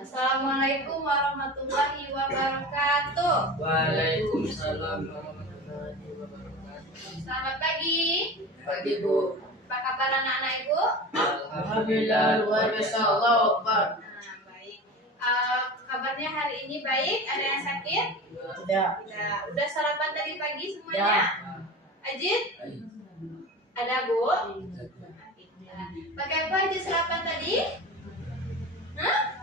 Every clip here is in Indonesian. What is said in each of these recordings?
Assalamualaikum warahmatullahi wabarakatuh. Waalaikumsalam warahmatullahi wabarakatuh. Selamat pagi. Pagi Bu. Apa kabar anak-anak Ibu? Alhamdulillah luar biasa, Allahu Akbar. Baik. Kabarnya hari ini baik? Ada yang sakit? Tidak. Udah sarapan tadi pagi semuanya? Ajit? Ada Bu? Pakai apa aja sarapan tadi? Hah?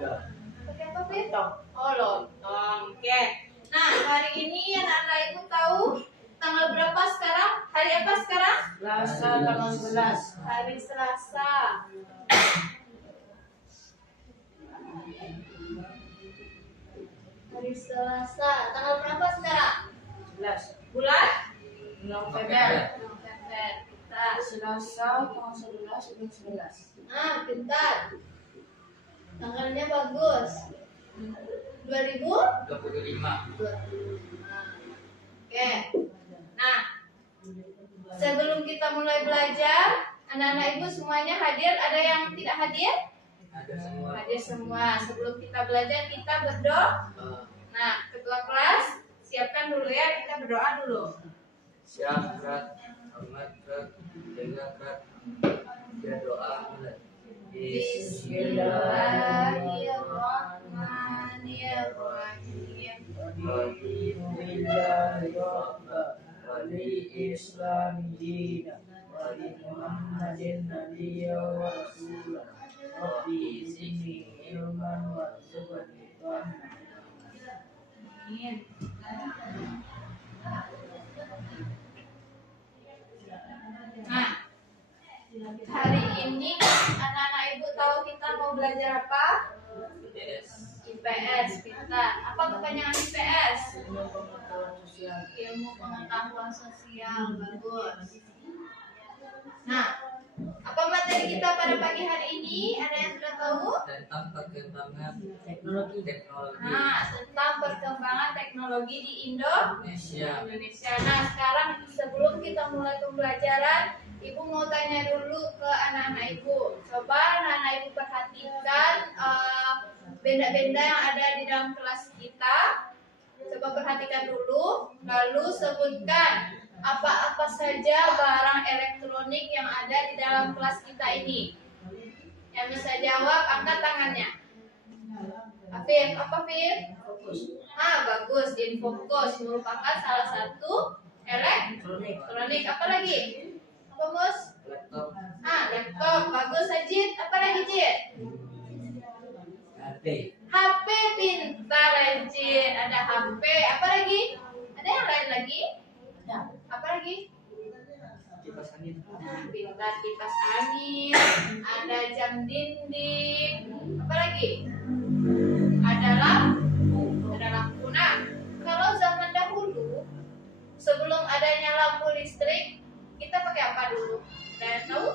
Pakai apa Fit? Oh lontong. Oke. Nah hari ini anak-anak Ibu tahu tanggal berapa sekarang? Hari apa sekarang? Selasa tanggal 11. Hari Selasa. Hari Selasa. Tanggal berapa sekarang? 11. Bulan? November. November. Kita. Selasa tanggal 11 jam 11. Pintar. Tanggalnya bagus. 25. Oke. Nah, sebelum kita mulai belajar, anak-anak Ibu semuanya hadir. Ada yang tidak hadir? Ada semua. Hadir semua. Sebelum kita belajar, kita berdoa. Nah, ketua kelas, siapkan dulu ya. Kita berdoa dulu. Siap, berat, amat berat, jaga berat. Ya doa mulai. Bismillahirrahmanirrahim. Islam dina wa li Muhammadin nabiyya wa rasulah. Rabbi zidni ilman warzuqni fahman. Amin. Nah, hari ini anak-anak Ibu tahu kita mau belajar apa? IPS. Pintar. Apa kepanjangan IPS? Ilmu pengetahuan sosial. Bagus. Nah, apa materi kita pada pagi hari ini? Ada yang sudah tahu? Tentang perkembangan teknologi. Nah, tentang perkembangan teknologi di Indonesia. Nah, sekarang sebelum kita mulai pembelajaran, Ibu mau tanya dulu ke anak-anak Ibu. Coba anak-anak Ibu perhatikan benda-benda yang ada di dalam kelas kita. Coba perhatikan dulu, lalu sebutkan apa-apa saja barang elektronik yang ada di dalam kelas kita ini. Yang bisa jawab, angkat tangannya. Afif, apa Afif? Bagus, Infokus merupakan salah satu elektronik. Apa lagi? Apa Mus? Laptop. Laptop. Bagus Ajit. Apa lagi Jit? HP. Pintar Ajit. Ada HP. Apa lagi? Ada yang lain lagi? Apa lagi? Kipas angin. Pintar, kipas angin. Ada jam dinding. Apa lagi? Ada lampu. Nah, kalau zaman dahulu sebelum adanya lampu listrik, kita pakai apa dulu? Ada yang tahu?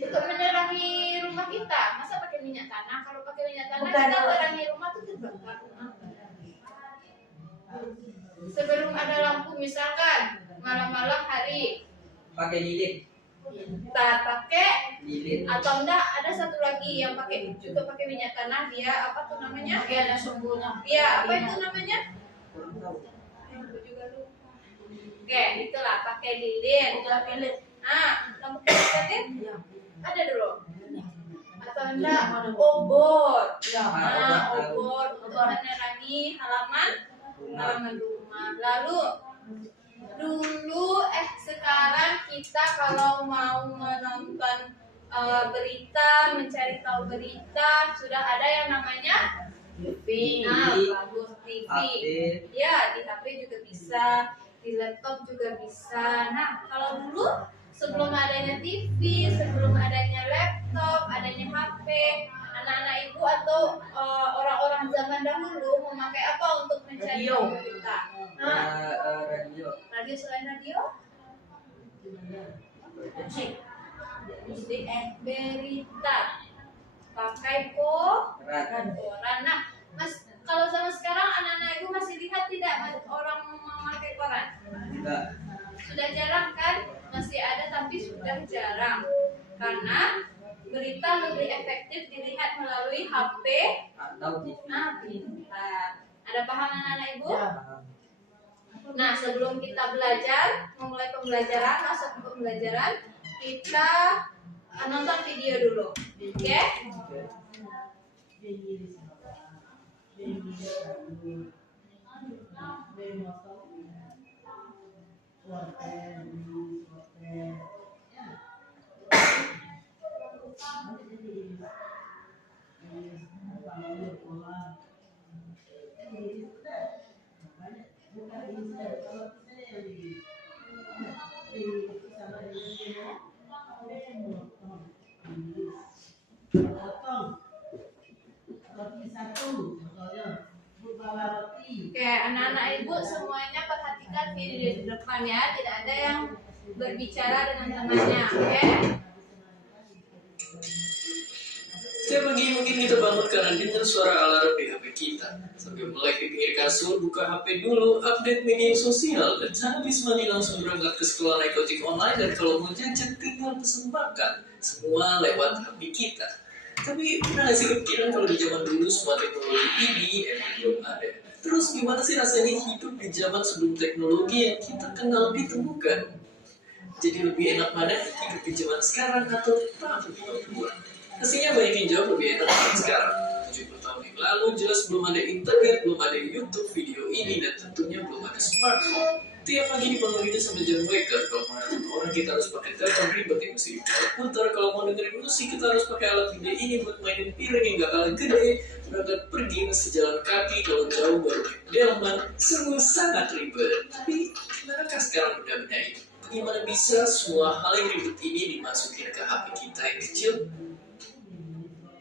Untuk menerangi rumah kita. Masa pakai minyak tanah? Kalau pakai minyak tanah kita menerangi rumah itu terbakar rumah. Sebelum ada lampu, misalkan malam-malam hari, Pakai lilin. kita pakai Lilin. atau enggak ada satu lagi yang pakai juga pakai minyak tanah, dia apa tuh namanya? Ada sumbunya. Iya, apa itu namanya? Aku juga lupa. Oke, itulah pakai lilin. Lampu keretatin? Ada dulu. Atau enggak obor. Obor untuk menerangi halaman rumah. Lalu sekarang kita kalau mau menonton berita, mencari tahu berita, sudah ada yang namanya TV. bagus, TV. HP. Ya, di HP juga bisa, di laptop juga bisa. Nah, kalau dulu sebelum adanya TV, sebelum adanya laptop, adanya HP, anak-anak Ibu atau orang-orang zaman dahulu memakai apa untuk mencari tahu berita? Radio. Radio. Selain radio? Musik. Berita. Pakai koran. Nah, Mas, kalau zaman sekarang anak-anak Ibu masih lihat tidak orang memakai koran? Tidak. Sudah jarang kan? Masih ada tapi sudah jarang. karena berita lebih efektif dilihat melalui HP atau TV. Pintar. Ada paham anak-anak ibu? Ya. Nah, sebelum kita belajar, memulai pembelajaran, masuk ke pembelajaran, kita nonton video dulu. Oke? Oke, anak-anak ibu semuanya perhatikan video di depan ya. Tidak ada yang berbicara dengan temannya, oke? Setiap pagi mungkin kita bangun karena dengar suara alarm di HP kita. Sambil melek di pinggir kasur, buka HP dulu, update media sosial, dan habis mandi langsung berangkat ke sekolah naik ojek online, dan kalau mau jajan tinggal pesen makan. Semua lewat HP kita. Tapi pernah nggak sih kepikiran kalau di zaman dulu semua teknologi ini emang belum ada? Terus gimana sih rasanya hidup di zaman sebelum teknologi yang kita kenal ditemukan? Jadi lebih enak mana hidup di zaman sekarang atau tahun 90-an? Pastinya banyak yang jawab lebih enak dari sekarang. 70 tahun yang lalu jelas belum ada internet, belum ada YouTube video ini, dan tentunya belum ada smartphone. Tiap pagi dibangunin sampai jam waker. Kalau mau nelfon orang kita harus pakai telepon ribet yang mesti diputar. Kalau mau dengerin musik kita harus pakai alat gede ini buat mainin piring yang gak kalah gede. Berangkat pergi mesti jalan kaki, kalau jauh baru naik delman. Sungguh sangat ribet. Tapi gimana sekarang benda-benda ini? Bagaimana bisa semua hal yang ribet ini dimasukin ke HP kita yang kecil?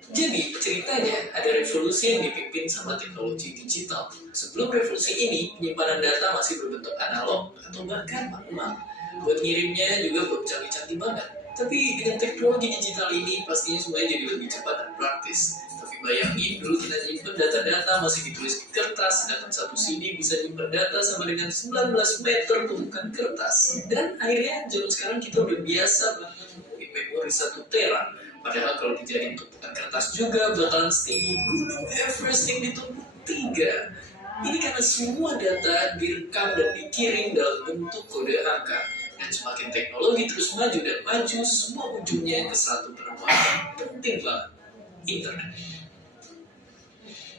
Jadi, ceritanya ada revolusi yang dipimpin sama teknologi digital. Sebelum revolusi ini, penyimpanan data masih berbentuk analog atau bahkan manual. Buat ngirimnya juga belum canggih-canggih banget. Tapi dengan teknologi digital ini, pastinya semuanya jadi lebih cepat dan praktis. Tapi bayangin, dulu kita nyimpen data-data masih ditulis di kertas, sedangkan satu CD bisa nyimpen data sama dengan 19 meter tumpukan kertas. Dan akhirnya, zaman sekarang kita udah biasa banget ngomongin memori 1 tera. Padahal kalau dijadiin tumpukan kertas juga bakalan setinggi gunung Everest yang ditumpuk 3. Ini karena semua data direkam dan dikirim dalam bentuk kode angka. Dan semakin teknologi terus maju dan maju, semua ujungnya ke satu penemuan penting banget, internet.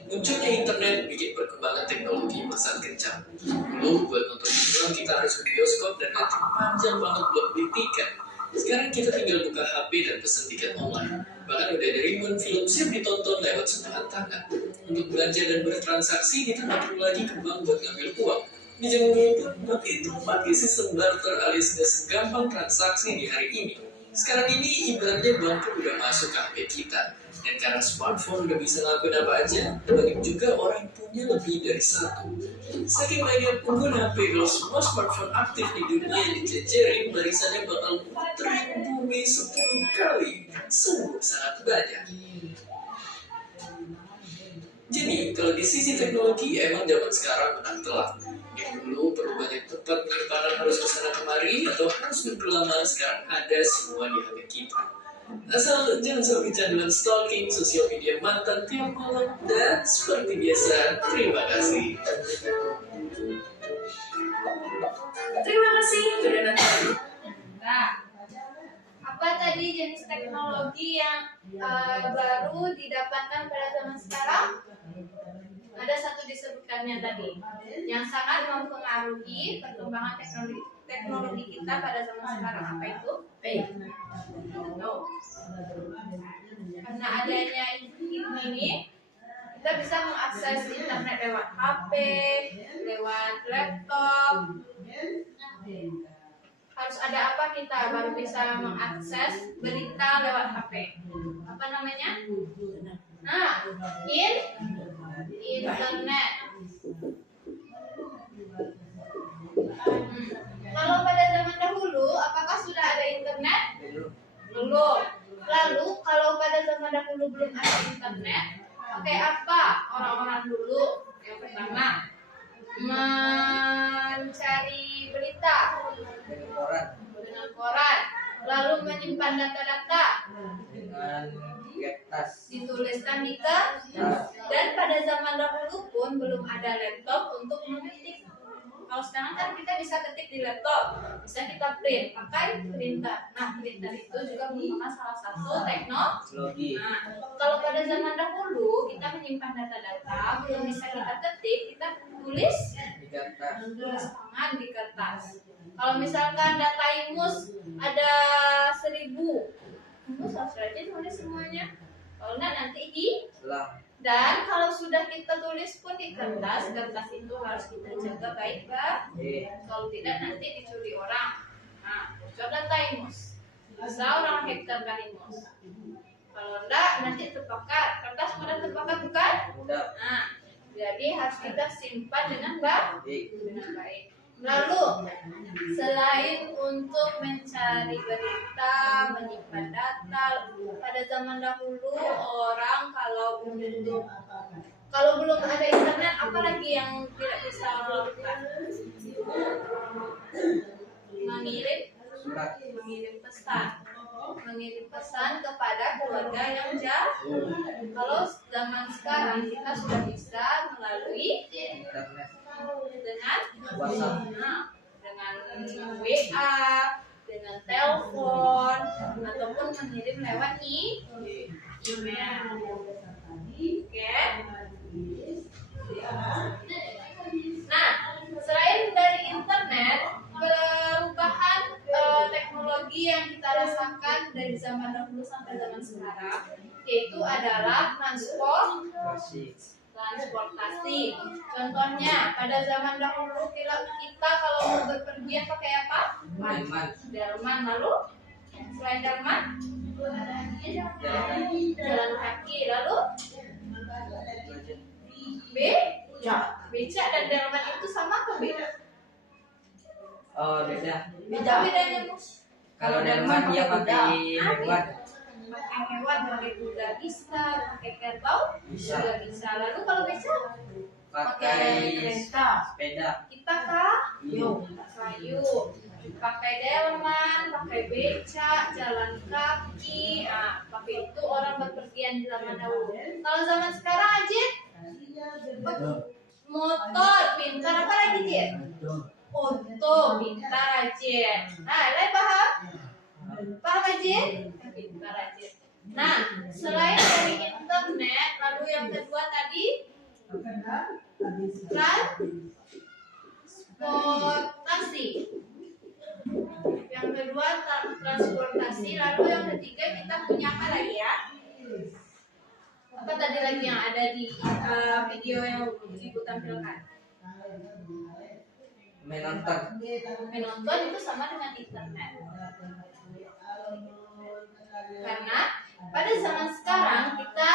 Munculnya internet bikin perkembangan teknologi masak kencang. Dulu buat nonton film kita harus ke bioskop dan nanti panjang banget buat beli tiket. Sekarang kita tinggal buka HP dan pesen tiket online. Bahkan udah ada ribuan film siap ditonton lewat sentuhan tangan. Untuk belanja dan bertransaksi, kita nggak perlu lagi ke bank buat ngambil uang. Di zaman dulu bank itu pakai sistem barter alias nggak segampang transaksi di hari ini. Sekarang ini ibaratnya bank udah masuk ke HP kita. Dan karena smartphone udah bisa ngelakuin apa aja, banyak juga orang yang punya lebih dari satu. Saking banyak pengguna HP, kalau semua smartphone aktif di dunia dijejerin, barisannya bakal muterin bumi 10 kali. Sungguh sangat banyak. Jadi, kalau di sisi teknologi, emang zaman sekarang menang telak. Yang dulu perlu banyak tempat penyimpanan harus kesana kemari, atau harus berlama, sekarang ada semua di HP kita. Asal jangan sampai kecanduan stalking sosial media mantan tiap malam, dan seperti biasa, terima kasih. Terima kasih, sudah nonton. Nah, apa tadi jenis teknologi yang baru didapatkan pada zaman sekarang? Ada satu disebutkannya tadi, yang sangat mempengaruhi perkembangan teknologi kita pada zaman sekarang. Apa itu? No. Karena adanya ini, kita bisa mengakses internet lewat HP, lewat laptop. Harus ada apa kita baru bisa mengakses berita lewat HP? Apa namanya? Nah, internet. Kalau pada zaman dahulu, apakah sudah ada internet? Belum. Lalu, kalau pada zaman dahulu belum ada internet, pakai apa orang-orang dulu? Yang pertama, mencari berita dengan koran. Lalu menyimpan data-data, dengan kertas. dituliskan di kertas. Dan pada zaman dahulu pun belum ada laptop untuk mengetik. Kalau sekarang kan kita bisa ketik di laptop, bisa kita print pakai printer. Nah, printer itu juga merupakan salah satu teknologi. Nah, kalau pada zaman dahulu kita menyimpan data-data belum bisa kita ketik, kita tulis Di kertas. tulis tangan di kertas. Kalau misalkan data IMUS ada 1000, IMUS harus rajin nulis semuanya. Kalau enggak nanti Selang. dan kalau sudah kita tulis pun di kertas, kertas itu harus kita jaga baik-baik. Kalau tidak nanti dicuri orang. Nah, bocor data IMUS. Bisa orang hacker kan IMUS. Kalau enggak nanti terbakar. Kertas mudah terbakar bukan? Mudah. Nah, jadi harus kita simpan dengan baik. Dengan baik. Lalu, selain untuk mencari berita, menyimpan data, pada zaman dahulu orang kalau belum ada internet, apalagi yang tidak bisa lakukan? Mengirim pesan kepada keluarga yang jauh. Kalau zaman sekarang kita sudah bisa melalui Internet. dengan WhatsApp. dengan WA, dengan telepon, ataupun mengirim lewat email. Oke. Nah, selain dari internet, perubahan teknologi yang kita rasakan dari zaman dahulu sampai zaman sekarang yaitu adalah transportasi. Contohnya, pada zaman dahulu kita kalau mau berpergian pakai apa? Delman. Lalu selain delman, jalan kaki. Lalu beca dan delman itu sama atau beda? Oh, beda. Apa bedanya, Mus? Kalau delman dia pakai hewan. Pakai hewan, pakai kuda bisa, pakai kerbau juga bisa. Lalu kalau beca Pakai sepeda. kita kayu, pakai delman, pakai beca, jalan kaki. Nah, pakai itu orang berpergian di zaman dahulu. Kalau zaman sekarang aja motor pintar, apa lagi dia? Oto pintar aja. Nah, lain paham? Paham aja? Pintar aja. Nah, selain dari internet, lalu yang kedua tadi transportasi. Yang kedua transportasi. Lalu yang ketiga kita punya apa lagi ya? Apa tadi lagi yang ada di video yang ibu tampilkan? Menonton itu sama dengan internet. Karena pada zaman sekarang kita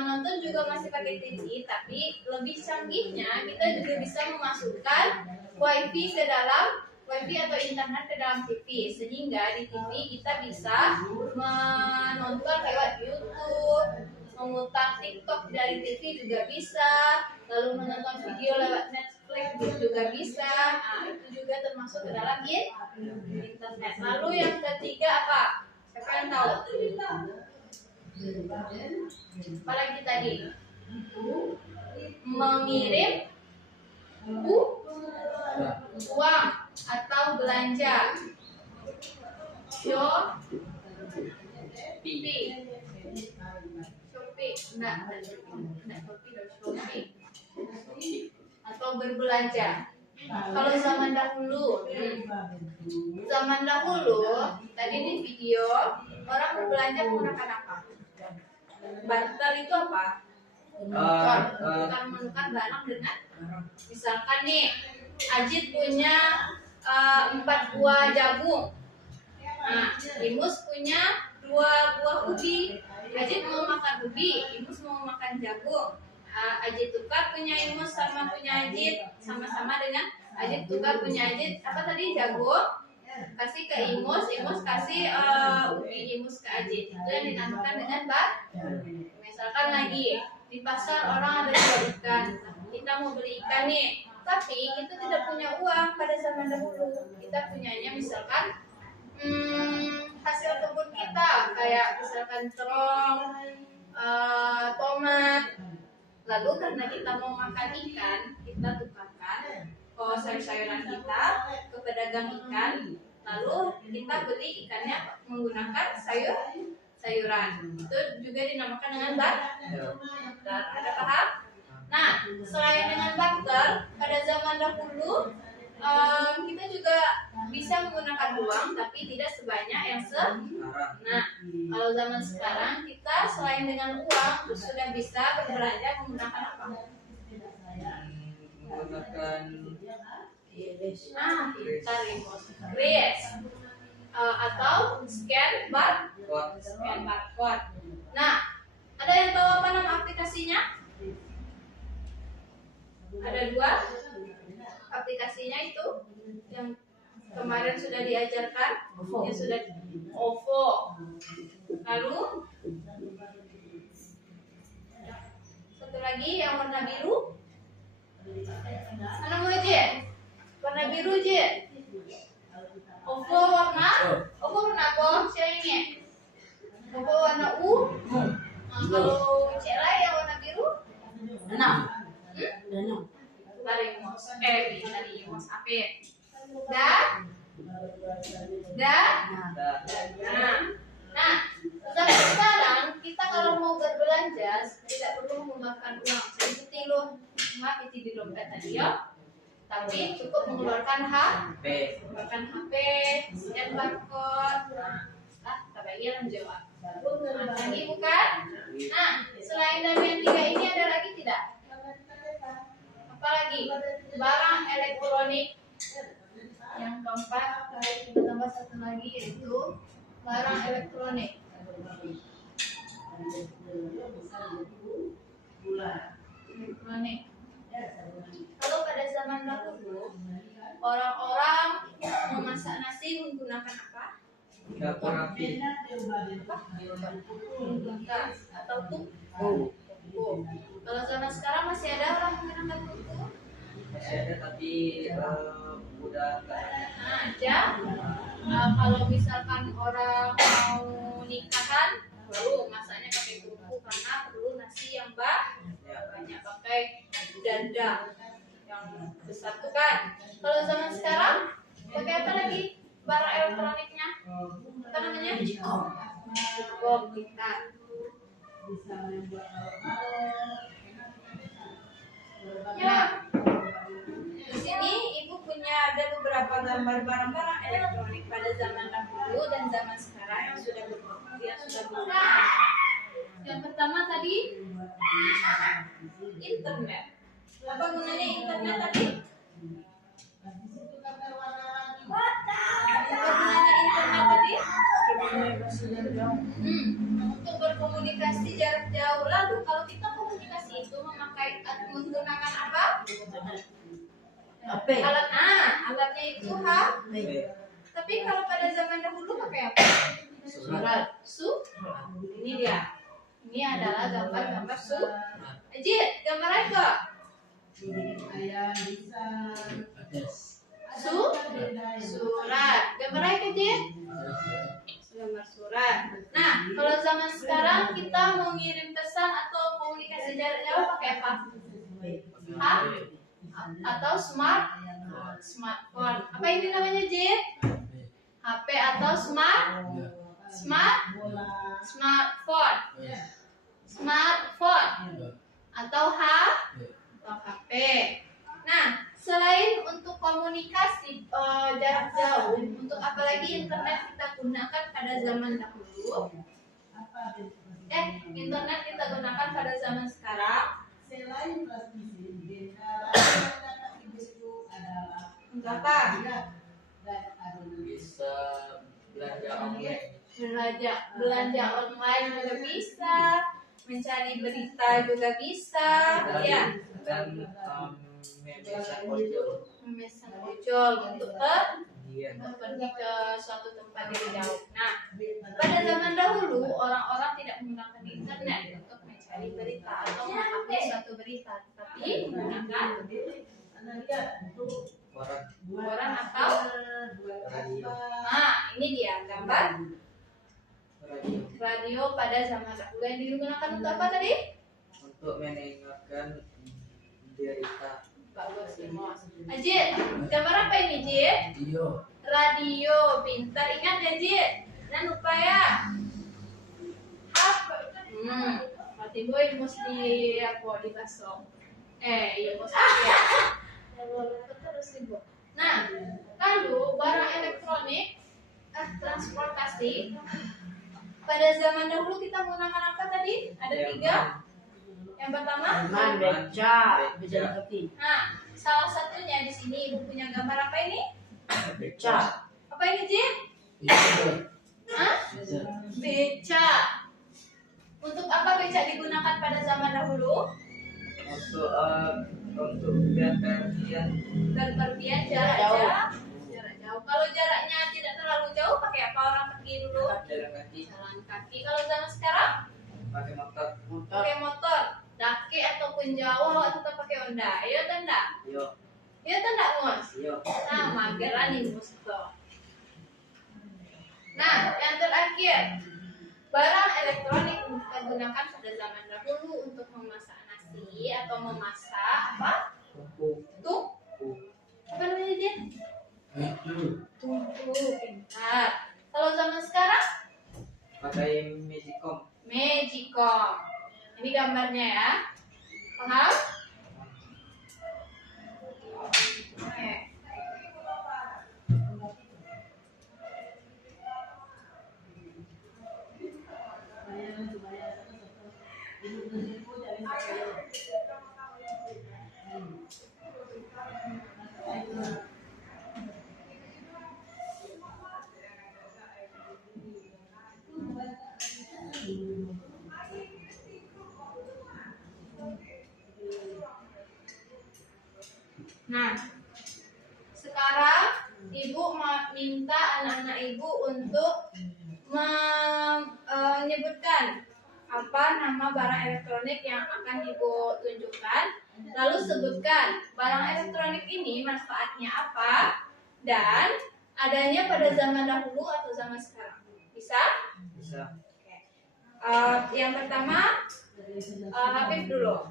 menonton juga masih pakai TV, tapi lebih canggihnya kita juga bisa memasukkan WiFi ke dalam WiFi atau internet ke dalam TV, sehingga di TV kita bisa menonton lewat YouTube, memutar TikTok dari TV juga bisa, lalu menonton video lewat Netflix juga bisa. Nah, itu juga termasuk ke dalam internet. Lalu yang ketiga apa? Siapa yang tahu? Apalagi tadi? Mengirim uang atau belanja. Shopee. Atau berbelanja. Kalau zaman dahulu tadi di video orang berbelanja menggunakan apa? Barter itu apa? Menukar barang dengan, misalkan nih Ajit punya 4 buah jagung. Nah, Imus punya 2 buah ubi. Ajit mau makan ubi, Imus mau makan jagung. Ajit tukar punya Imus sama punya Ajit, sama-sama dengan Ajit tukar punya Ajit. Apa tadi? Jagung kasih ke Imus, Imus kasih ubi Imus ke Ajit. Itu yang dinamakan dengan misalkan lagi di pasar orang ada jual ikan, kita mau beli ikan nih, tapi kita tidak punya uang pada zaman dahulu. Kita punyanya misalkan hasil kebun kita, kayak misalkan terong, tomat. Lalu karena kita mau makan ikan, kita tukarkan sayur-sayuran kita ke pedagang ikan. Lalu kita beli ikannya menggunakan sayuran. Itu juga dinamakan dengan barter. Ada paham? Nah, selain dengan barter, pada zaman dahulu kita juga bisa menggunakan uang, tapi tidak sebanyak yang Nah, kalau zaman sekarang kita selain dengan uang sudah bisa berbelanja menggunakan apa? Menggunakan kris atau scan barcode. Nah, ada yang tahu apa nama aplikasinya? Ada 2 aplikasinya itu yang kemarin sudah diajarkan, yang sudah OVO. Lalu satu lagi yang warna biru. Mana mau aja? Warna biru aja. OVO warna apa? Siapa ini? OVO warna U. Nah, kalau Cela yang warna biru? Dari Mos Apit. Nah, sekarang kita kalau mau berbelanja tidak perlu memakan uang. Seperti lo itu di dompet tadi ya. Tapi cukup mengeluarkan HP, scan barcode. Nah, kita bayar menjawab. Lagi bukan? Nah, selain dari yang 3 ini ada lagi tidak? Apalagi barang elektronik. Yang keempat, kita tambah satu lagi yaitu barang elektronik. Kalau pada zaman dahulu orang-orang memasak nasi menggunakan apa? dapur api. Gas atau tungku. Kalau zaman sekarang masih ada orang menggunakan tungku? Masih ada tapi udah nggak ada. Kalau misalkan orang mau nikahan baru masaknya pakai tungku karena perlu nasi yang banyak, pakai danda yang besar tuh kan. Kalau zaman sekarang pakai apa lagi barang elektroniknya? Apa namanya? Cukup kita. Ya, di sini ibu punya ada beberapa gambar barang-barang elektronik pada zaman dahulu dan zaman sekarang yang sudah berubah. Yang pertama tadi internet. Apa gunanya internet tadi? Apa gunanya internet tadi? Untuk berkomunikasi jarak jauh. Lalu kalau kita komunikasi itu menggunakan apa? Alatnya itu HP. Tapi kalau pada zaman dahulu pakai apa? Surat. Ini dia. Ini adalah gambar Ajit, gambar apa? Surat. Gambar apa Ajit? Gambar surat. Nah, kalau zaman sekarang kita mau ngirim pesan atau komunikasi jarak jauh pakai apa? Atau smartphone. Apa ini namanya, Jit? HP atau smartphone. Smartphone atau HP. Nah, selain untuk komunikasi jarak jauh, untuk apa lagi internet kita gunakan pada zaman dahulu? Internet kita gunakan pada zaman sekarang. Untuk apa? Bisa belanja online. Belanja online juga bisa, mencari berita juga bisa, ya. Dan Memesan ojol untuk pergi ke suatu tempat yang jauh. Nah, pada zaman dahulu orang-orang tidak menggunakan internet untuk mencari berita atau mengupload suatu berita, tapi menggunakan koran atau ini dia gambar Radio pada zaman dahulu yang digunakan untuk apa tadi? Untuk mendengarkan berita. Bagus, Imos. Ajit, gambar apa ini, Jit? Iyo. Radio, pintar. Ingat ya, Jit? Jangan lupa ya. Apa? Mati boy mesti apa dibasok. Iya mesti ya. Terus Ibu. Nah, lalu barang elektronik, transportasi. Pada zaman dahulu kita menggunakan apa tadi? Ada 3. Yang pertama, beca. nah, salah satunya di sini Ibu punya gambar apa ini? Beca. Apa ini, Jin? Hah? Beca. Untuk apa beca digunakan pada zaman dahulu? Untuk bepergian. Berpergian jarak Jauh. jauh. Kalau jaraknya tidak terlalu jauh, pakai apa orang pergi dulu? Jalan kaki. Jalan kaki. Kalau zaman sekarang, Pakai motor. pakai motor. Daki ataupun jauh, tetap pakai Honda. Iya atau enggak? Iyo. Iya atau enggak, Mus? Iyo. Nah, mageran nih Mus tuh. Nah, yang terakhir, barang elektronik kita gunakan pada zaman dahulu untuk memasak nasi atau memasak apa? Tungku. Apa namanya dia? Tungku. Pintar. Kalau zaman sekarang, Pakai magicom. Magicom. Ini gambarnya ya. Paham? Oke. Nah, sekarang Ibu minta anak-anak Ibu untuk menyebutkan apa nama barang elektronik yang akan Ibu tunjukkan. Lalu sebutkan barang elektronik ini manfaatnya apa dan adanya pada zaman dahulu atau zaman sekarang. Bisa? Bisa. Yang pertama, Hafif dulu.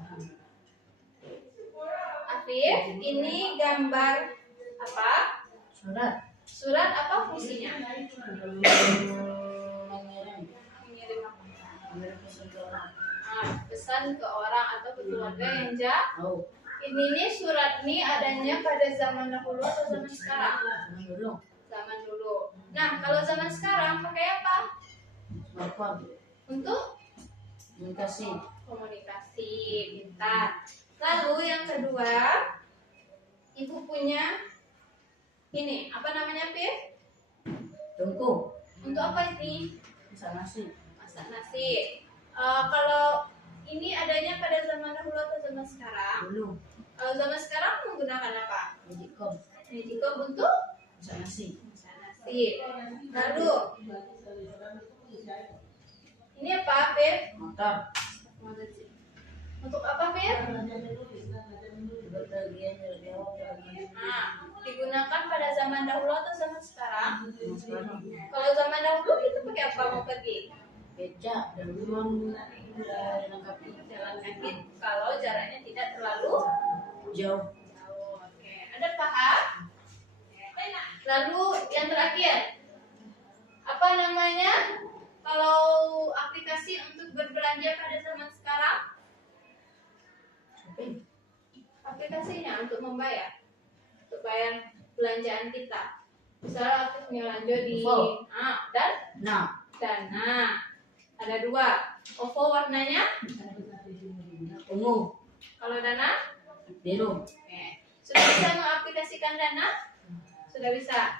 Hafif, ini gambar apa? Surat. Surat apa fungsinya? Mengirim apa? Pesan ke orang atau ke keluarga yang jauh. Ini nih surat nih adanya pada zaman dahulu atau zaman sekarang? Zaman dulu. Nah, kalau zaman sekarang pakai apa? Untuk komunikasi, pintar. Lalu yang kedua, Ibu punya ini, apa namanya, Pip? Tungku. Untuk apa ini? Masak nasi. Masak nasi. Kalau ini adanya pada zaman dahulu atau zaman sekarang? Dulu. Kalau zaman sekarang menggunakan apa? Magicom. Magicom untuk Masak nasi. masak nasi. Lalu ini apa, Pip? Motor. Untuk apa, Pip? Berpergian jauh. Nah, digunakan pada zaman dahulu atau zaman sekarang? Sekarang. Kalau zaman dahulu itu pakai apa mau pergi? Beca dan memang jalan kaki. Jalan kaki. Kalau jaraknya tidak terlalu Jauh. jauh. Oke, ada paham? Lalu yang terakhir, apa namanya? Kalau aplikasi untuk berbelanja pada zaman sekarang, aplikasinya untuk membayar, untuk bayar belanjaan kita. Misalnya aku punya belanja di dan Nah. Dana. Ada 2. OVO warnanya? Ungu. Kalau Dana? Biru. Oke. Sudah bisa mengaplikasikan Dana? Sudah bisa.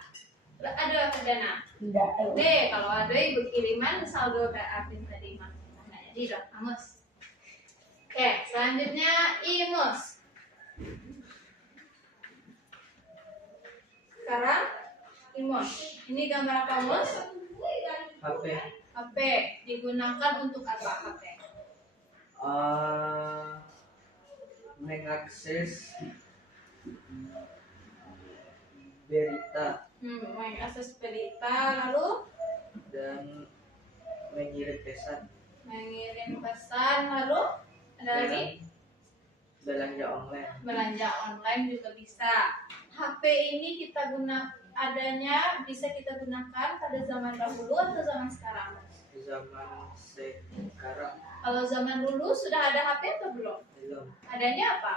Ada ke Dana? Tidak. Nih, kalau ada Ibu kiriman saldo ke Arvin tadi mah. Nah, jadi dong, Amos. Oke, selanjutnya Imus. Sekarang Imus. Ini gambar apa, Mus? HP. HP. Digunakan untuk apa HP? Mengakses berita Mengakses berita, lalu dan mengirim pesan, mengirim pesan, lalu ada lagi belanja online, belanja online juga bisa. HP ini kita adanya bisa kita gunakan pada zaman dahulu atau zaman sekarang? zaman sekarang Kalau zaman dulu sudah ada HP atau belum? belum. Adanya apa?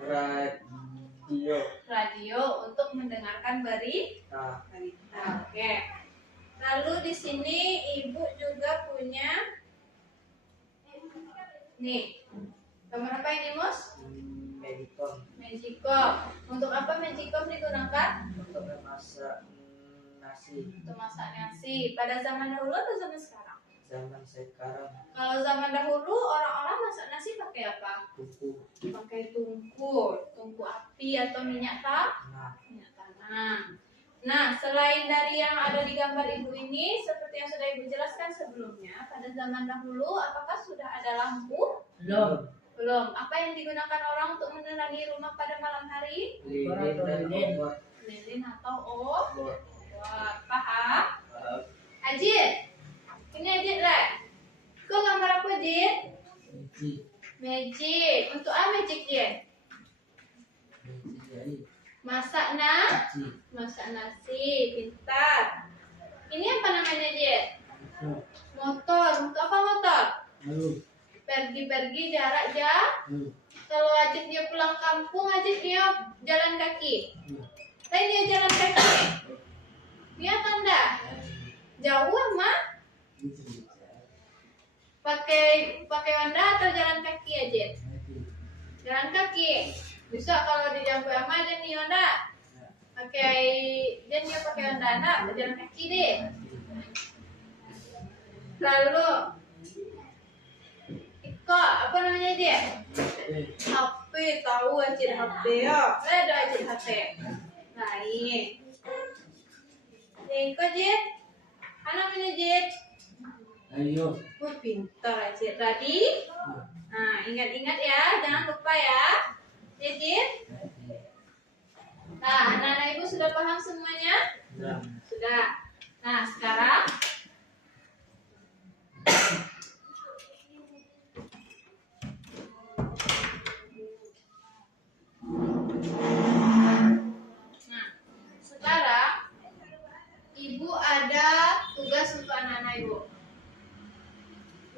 Radio. Radio untuk mendengarkan berita. Oke. Lalu di sini ibu juga punya nih. Gambar apa ini, Mus? Magicom. Magicom. Untuk apa Magicom digunakan? Untuk memasak nasi. Untuk masak nasi. Pada zaman dahulu atau zaman sekarang? Zaman sekarang Kalau zaman dahulu orang-orang masak nasi pakai apa? tungku. Pakai tungku api atau minyak tanah. Nah, selain dari yang ada di gambar ibu ini, seperti yang sudah ibu jelaskan sebelumnya, pada zaman dahulu apakah sudah ada lampu? Belum. Apa yang digunakan orang untuk menerangi rumah pada malam hari? Lilin dan obor. Lilin atau obor. Obor. Paham? Ajit, ini Ajit lah. Kau gambar apa, Ajit? Magic. Untuk apa magic dia? Masak nasi. Pintar. Ini apa namanya, Ajit? Motor. Untuk apa motor? Pergi jarak jauh. Kalau Ajit dia pulang kampung, Ajit dia jalan kaki. Tapi dia jalan kaki. Dia tanda. Jauh mah? Pakai Honda atau jalan kaki aja? Jalan kaki. Bisa kalau di Jambu Ama aja nih Honda. Dia pakai Honda, nak jalan kaki deh. Lalu apa namanya dia? HP, tahu aja HP ya. Ada aja HP. Baik. Iko Jit. Apa namanya Jit? Ayo. Pintar aja tadi. Nah, ingat-ingat ya, jangan lupa ya. Jit. Nah, anak-anak ibu sudah paham semuanya? Sudah. Nah, sekarang ibu ada tugas untuk anak-anak ibu,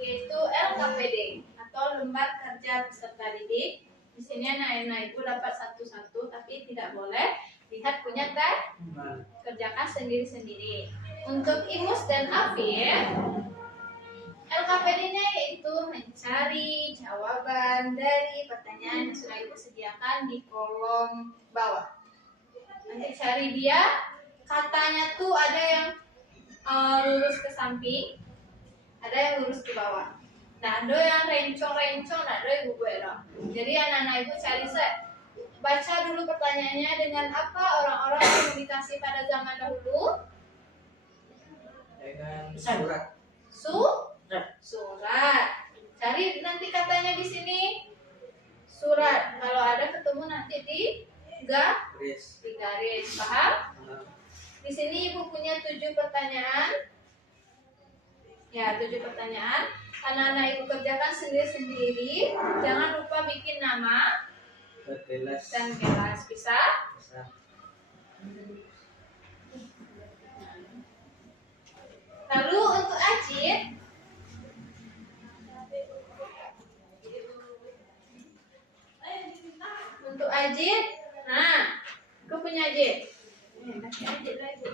yaitu LKPD atau Lembar Kerja Peserta Didik. Di sini anak-anak ibu dapat satu-satu, tapi tidak boleh lihat punya tab, kerjakan sendiri-sendiri. Untuk Imus dan Afif, LKPD-nya yaitu mencari jawaban dari pertanyaan yang sudah ibu sediakan di kolom bawah. Nanti cari dia, katanya tuh ada yang lurus ke samping, ada yang lurus ke bawah. Nah, ada yang rencong-rencong, ada ibu berang. Jadi anak-anak ibu cari baca dulu pertanyaannya dengan apa orang-orang komunikasi pada zaman dahulu? Dengan surat. Surat. Cari nanti katanya di sini surat. Kalau ada ketemu nanti di garis. Paham? Di sini ibu punya 7 pertanyaan. Ya, 7 pertanyaan. Anak-anak ibu kerjakan sendiri-sendiri. Jangan lupa bikin nama dan kelas. Bisa? Lalu untuk Ajit, nah, aku punya Ajit. Kasih Ajit lah ibu.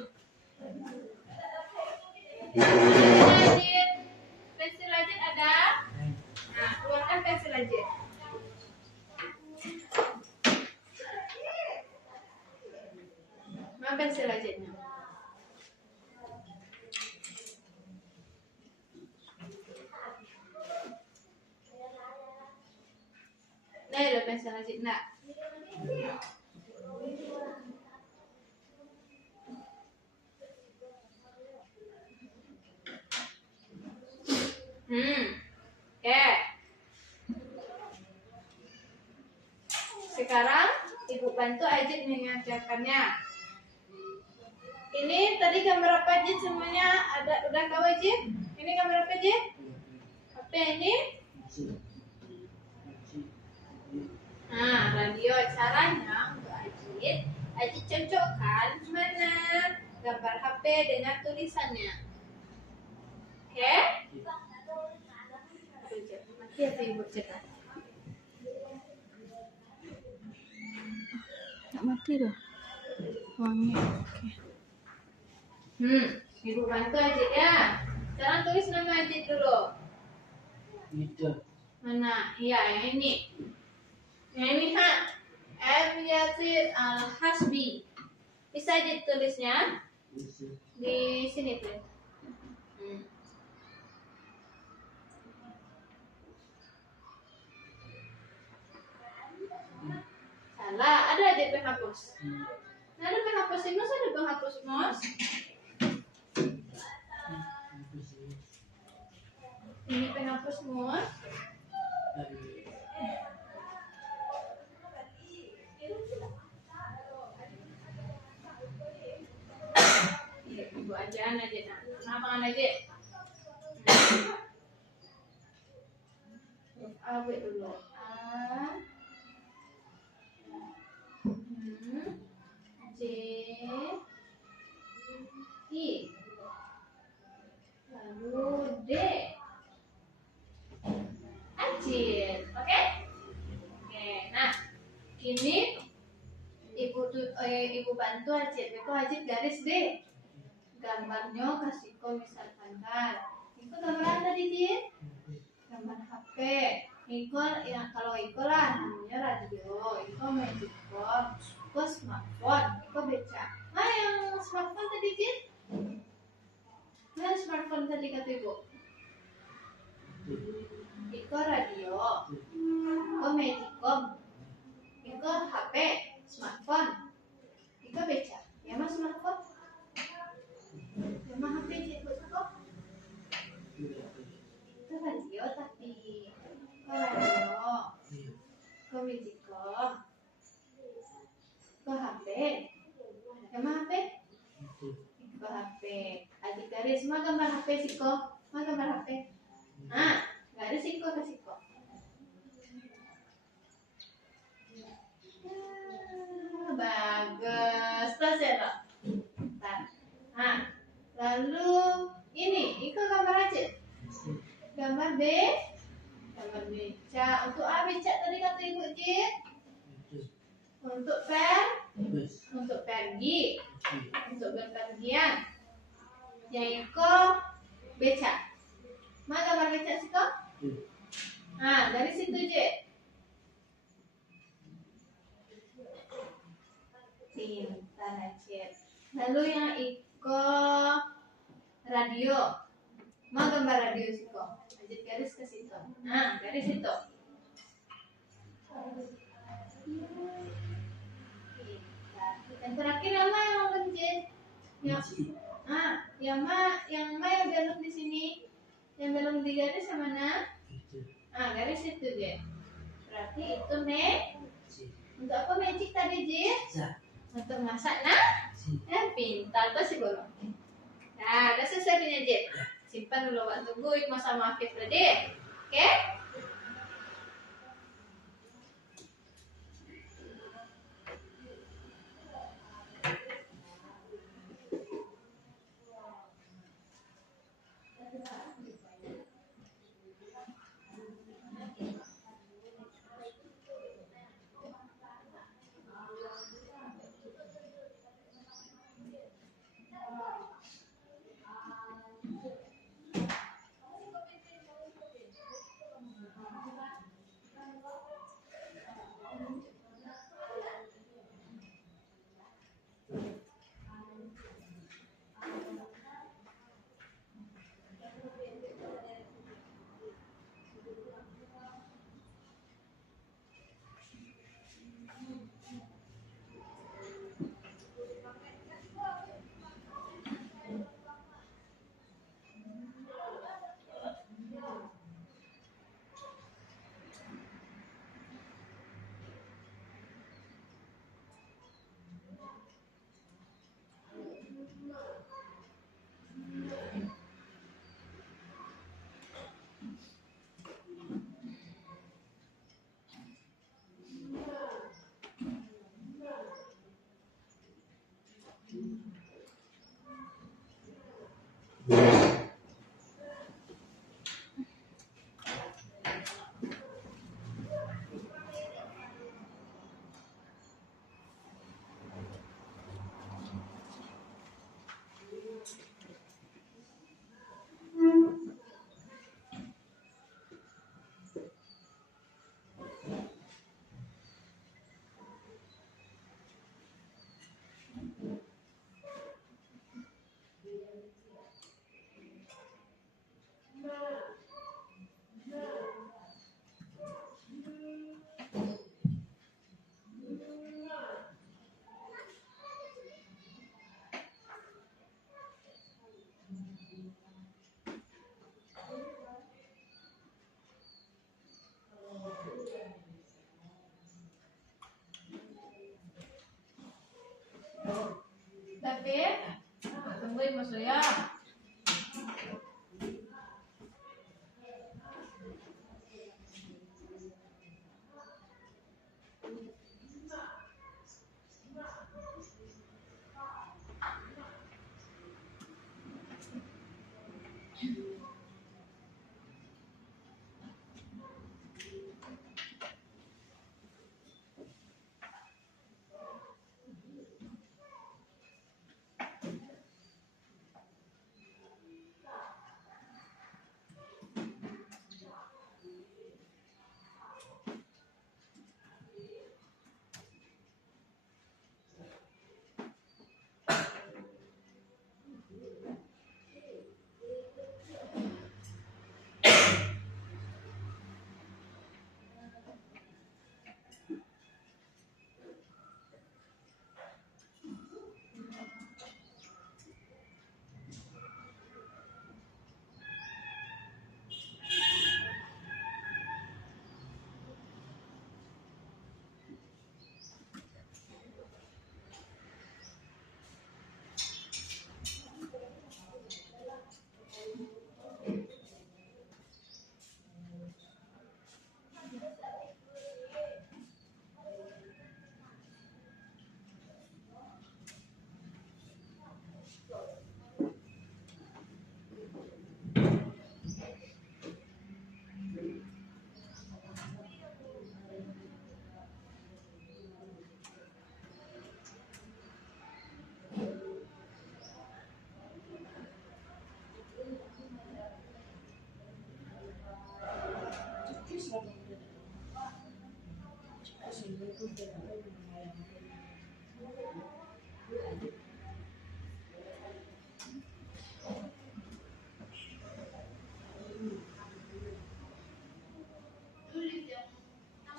Ajit, pensil Ajit ada? Nah, keluarkan pensil Ajit. Mana pensil Ajitnya? Nah, ada pensil Ajit nak? Oke. Sekarang ibu bantu Ajit mengerjakannya. Ini tadi gambar apa Jit semuanya? Udah kau Jit? Ini gambar apa Jit? HP ini? Nah, radio. Caranya untuk Ajit cocokkan mana gambar HP dengan tulisannya. Oke? Mati ya ibu cetak. Nggak mati dah. Wangi. Oke. Ibu bantu Ajit ya. Sekarang tulis nama Ajit dulu. Itu. Mana? Iya, yang ini. Yang ini Kak. M Yazid Al Hasbi. Bisa Ajit tulisnya di sini tuh. Salah, ada Ajit penghapus. Nah, ada penghapus mus, ada penghapus mus. Ini penghapus mus. Ibu aja nama aja. Awet dulu. J I lalu D Ajit. Oke? Oke, nah ini ibu bantu Ajit. Beko Ajit garis D. Gambarnya kasih ko misalkan kan. Itu gambar tadi Jit? Gambar HP. Iko ya kalau Iko lah namanya radio. Iko magicom. Iko smartphone. Iko beca. Nah yang smartphone tadi Jit? Nah smartphone tadi kata ibu. Iko radio. Iko magicom. Iko HP. Smartphone. Iko beca. Ya mas smartphone. Cuma HP Jit buat kok. Itu radio tapi radio. Kok magicom. Kok HP. Cuma HP. Kok HP. Adik garis semua gambar HP sih kok. Semua gambar HP. Nah, garis sih kok kasih kok. Bagus. Terus ya Dok. Nah, lalu ini Iko gambar aja. Gambar B. Gambar beca. Untuk A beca tadi kata Ibu Jit. Untuk untuk pergi. Untuk berpergian. Yang Iko beca. Mana gambar beca sih kok? Nah, dari situ Jit. Pintar Ajit. Lalu yang Iko radio. Mau gambar radio sih kok. Ajit garis ke situ. Nah, garis itu. Yang terakhir apa yang Ajit? Yang belok di sini. Yang belok di garis yang mana? Garis itu Jit. Berarti itu untuk apa magic tadi Jit? Untuk masak pintar tuh sih bolong. Nah, udah selesai punya Jit. Simpan dulu waktu tunggu mau sama Afif tadi. Oke? Tapi tungguin Mas ya.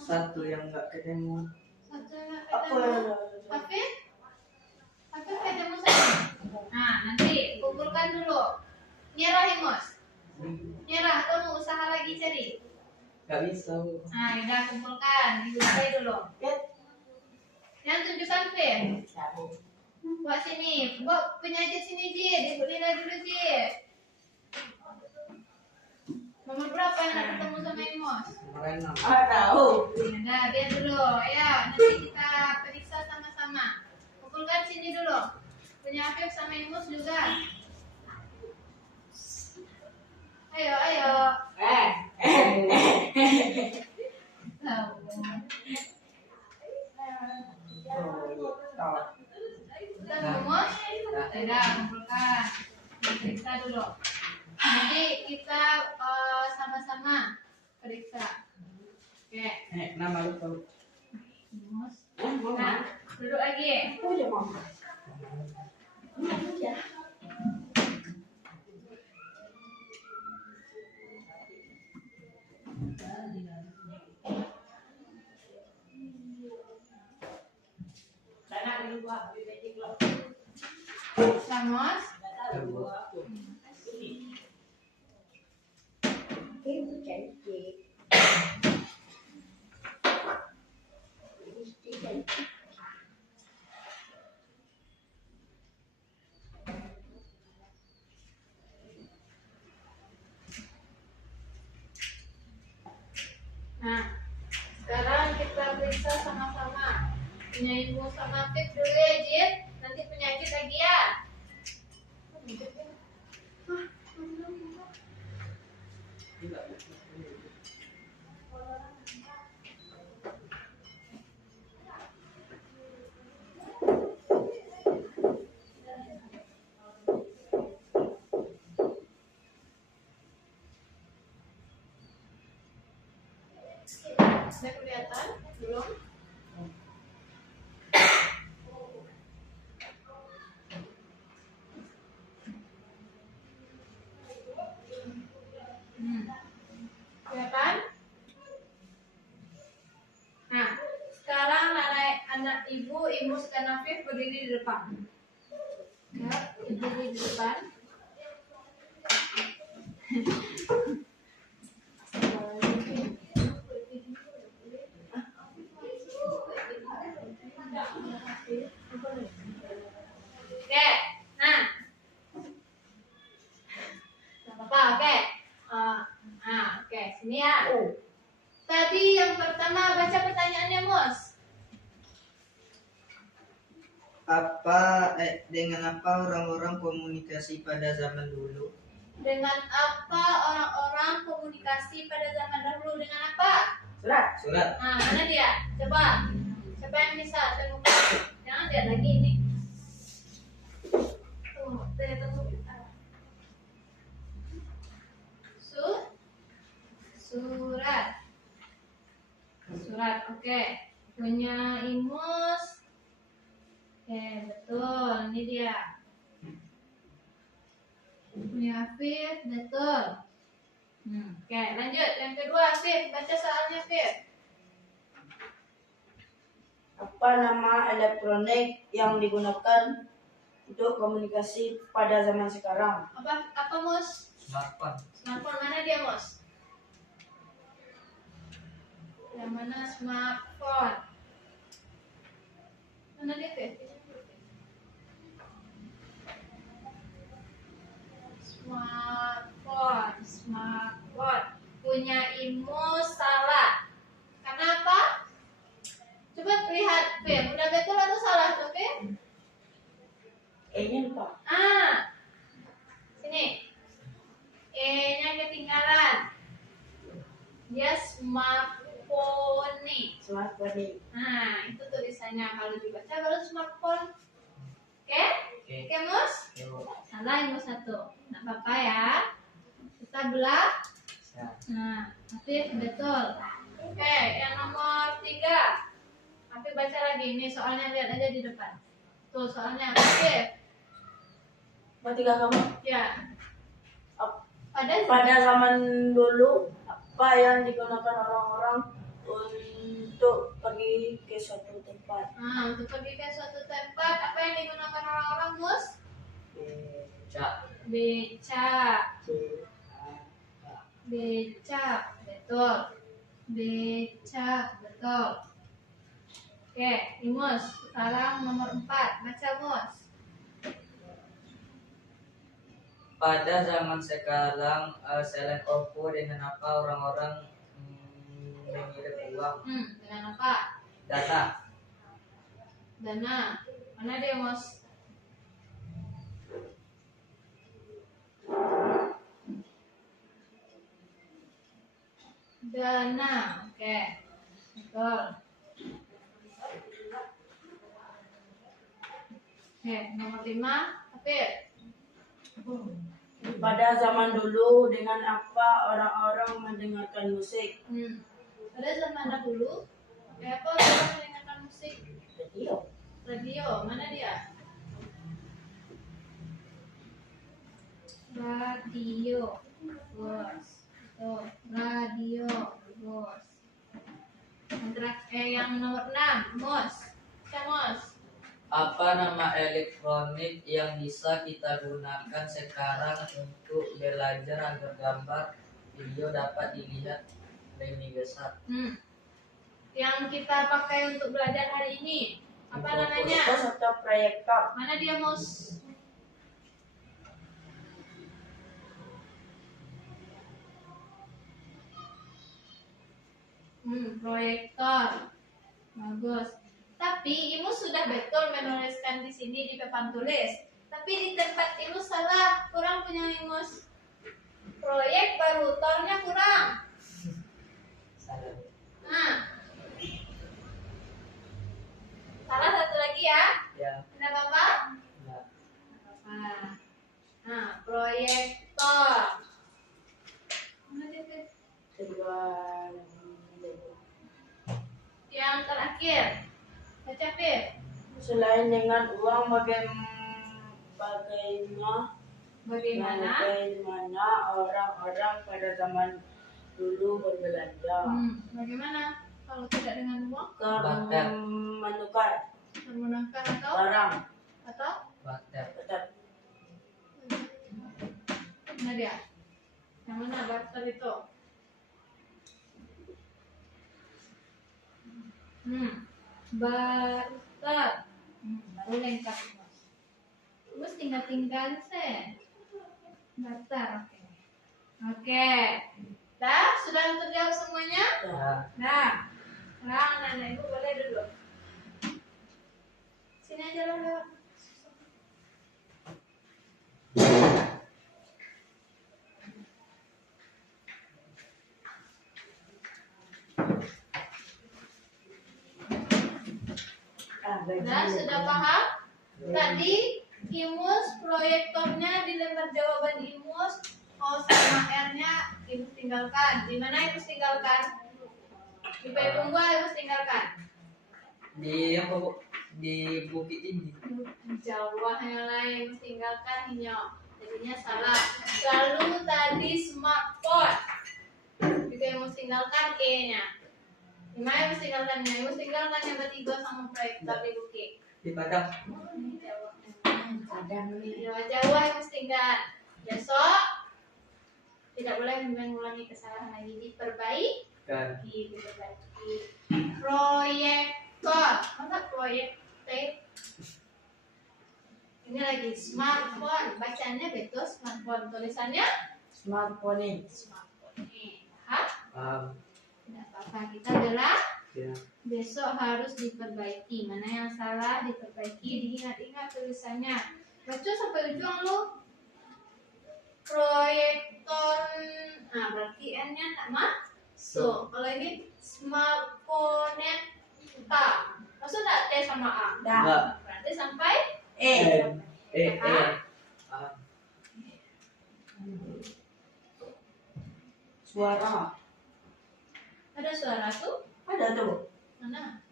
Satu yang nggak ketemu. Apa? Hafid? Hafid ketemu saya. Nah, nanti kumpulkan dulu. Nyerah ya, Mos? Nyerah atau mau usaha lagi cari? Nggak bisa. Nah, udah kumpulkan. Dibukai dulu. Yang tunjukkan, Fir. Buat sini. Buat penyajet sini, Ji. Ibu Lila dulu, Ji. Nomor berapa yang nak ketemu sama Emos? Nomor 6. Tahu. Nah, biar dulu. Ya, nanti kita periksa sama-sama. Kumpulkan sini dulu. Punya Afif sama Emos juga. Ayo, ayo. Udah, Emos? Udah, kumpulkan. Periksa dulu. Nanti kita sama-sama periksa. Oke. Nama lu tahu? Emos. Nah, duduk lagi. Samos. Nah, sekarang kita periksa sama-sama. Punya Ibu sama Afif dulu ya, Jin. Nanti penyakit lagi ya. Sudah kelihatan? Belum? Kelihatan? Nah, sekarang anak ibu, Imus dan Afif berdiri di depan. Ya, berdiri di depan. Oke, nah, nggak apa-apa, oke. Oke, sini ya. Tadi yang pertama baca pertanyaannya, Mus. Dengan apa orang-orang komunikasi pada zaman dulu? Dengan apa orang-orang komunikasi pada zaman dahulu? Dengan apa? Surat. Nah, mana dia? Coba. Siapa yang bisa? Tunggu. Jangan lihat lagi ini. Tunggu. Surat. Oke. Punya Imus. Oke, betul. Ini dia. Punya Afif, betul. Oke, lanjut. Yang kedua, Afif. Baca soalnya, Afif. Apa nama elektronik yang digunakan untuk komunikasi pada zaman sekarang? Apa Mus? Smartphone. Smartphone mana dia, Mus? Yang mana smartphone? Mana dia, Afif? Smartphone. Punya Imus salah. Kenapa? Coba lihat, Fir. Udah betul atau salah tuh, Fir? E-nya lupa. Sini. E-nya ketinggalan. Dia smartphone nih. Smartphone. Nah, itu tulisannya kalau dibaca baru smartphone. Oke? Oke, Mus? Salah Imus satu. Nggak apa-apa ya. Kita belah. Nah, Afif betul. Oke, yang nomor 3. Afif baca lagi. Ini soalnya lihat aja di depan. Tuh, soalnya Afif. Tiga kamu. Ya. Pada zaman dulu, apa yang digunakan orang-orang untuk pergi ke suatu tempat? Untuk pergi ke suatu tempat, apa yang digunakan orang-orang, Mus? Beca, betul. Beca, betul. Oke, Imus. Sekarang nomor 4. Baca, Mus. Pada zaman sekarang, selain OVO, dengan apa orang-orang mengirim uang? Dengan apa? Dana. Mana dia, Mus? Dana. Oke. Betul. Oke, nomor 5. Afif. Pada zaman dulu, dengan apa orang-orang mendengarkan musik? Pada zaman dahulu, apa orang mendengarkan musik? Radio, mana dia? Radio, bos. Tuh, radio, bos. Yang nomor 6, Mus. Mus. Apa nama elektronik yang bisa kita gunakan sekarang untuk belajar agar gambar video dapat dilihat lebih besar? Yang kita pakai untuk belajar hari ini, apa namanya? Atau proyektor. Mana dia, Mus? Proyektor. Bagus. Tapi Ibu sudah betul menuliskan di sini di papan tulis. Tapi di tempat Ibu salah, kurang punya Imus. Proyek baru, tornya kurang. Salah satu lagi ya. Tidak apa-apa? Tidak apa-apa. Proyektor. Mana dia? Fit? Selain dengan uang, Bagaimana? bagaimana orang-orang pada zaman dulu berbelanja? Bagaimana kalau tidak dengan uang? Bakar. Menukar Menggunakan barang. atau Barter. Betul. Nadia? Yang mana barter itu? Barter. Baru lengkap. Terus tinggal sih. Barter. Oke. Dah, sudah terjawab semuanya? Nah, Nah, sekarang anak-anak ibu boleh duduk. Sini aja lo lewat. Nah, sudah paham? Tadi Imus proyektornya dilempar jawaban Imus, O sama R-nya Ibu tinggalkan. Di mana Ibu tinggalkan? Di payung gua Ibu tinggalkan. di apa bu? Di bukit ini. Jawa yang lain Ibu tinggalkan Hinyo. Jadinya salah. Lalu tadi smartphone. Juga Ibu tinggalkan E-nya. Di mana Ibu tinggalkannya? Ibu tinggalkan yang bertiga sama proyektor di bukit. Di Padang. Jawa Ibu tinggal. Besok tidak boleh mengulangi kesalahan lagi. Diperbaiki. Proyektor. Mana proyektor? Ini lagi smartphone. Bacanya betul smartphone. Tulisannya Smartphone. smartphone. Hah? Paham. Tidak apa-apa. Kita adalah Ya. besok harus diperbaiki. Mana yang salah diperbaiki. Diingat-ingat tulisannya. Baca sampai ujung lu. Proyektor. Nah, berarti N-nya tak masuk. Kalau ini smartphone. Maksud tak T sama A? Dah. Enggak. Berarti sampai Paham. Suara. ada suara tuh. Ada tuh. Mana?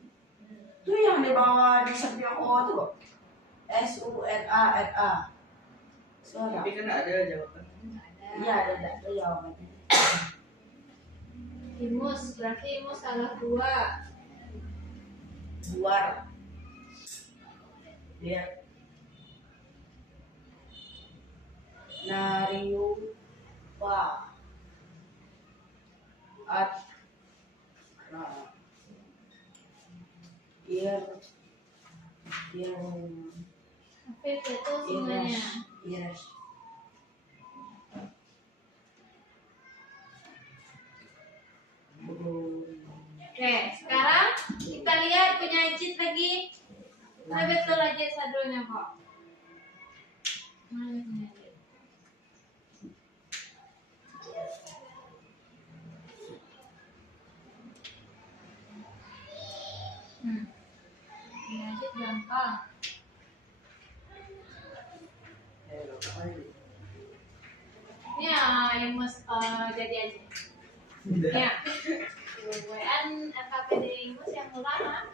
Tuh yang di bawah di samping O tuh. SURA. Suara. Tapi kan ada jawaban. Iya ada jawabannya. Imus, berarti Imus salah dua. Luar. Lihat. Nariupa. Apa itu semuanya? Yes. Oke, sekarang kita lihat punya Ajit lagi. Nah, betul aja sadonya kok. Mana punya Ajit? Punya Ajit gampang. Ini yang mas jadi aja. Ya. WN FKPD Imus yang lama.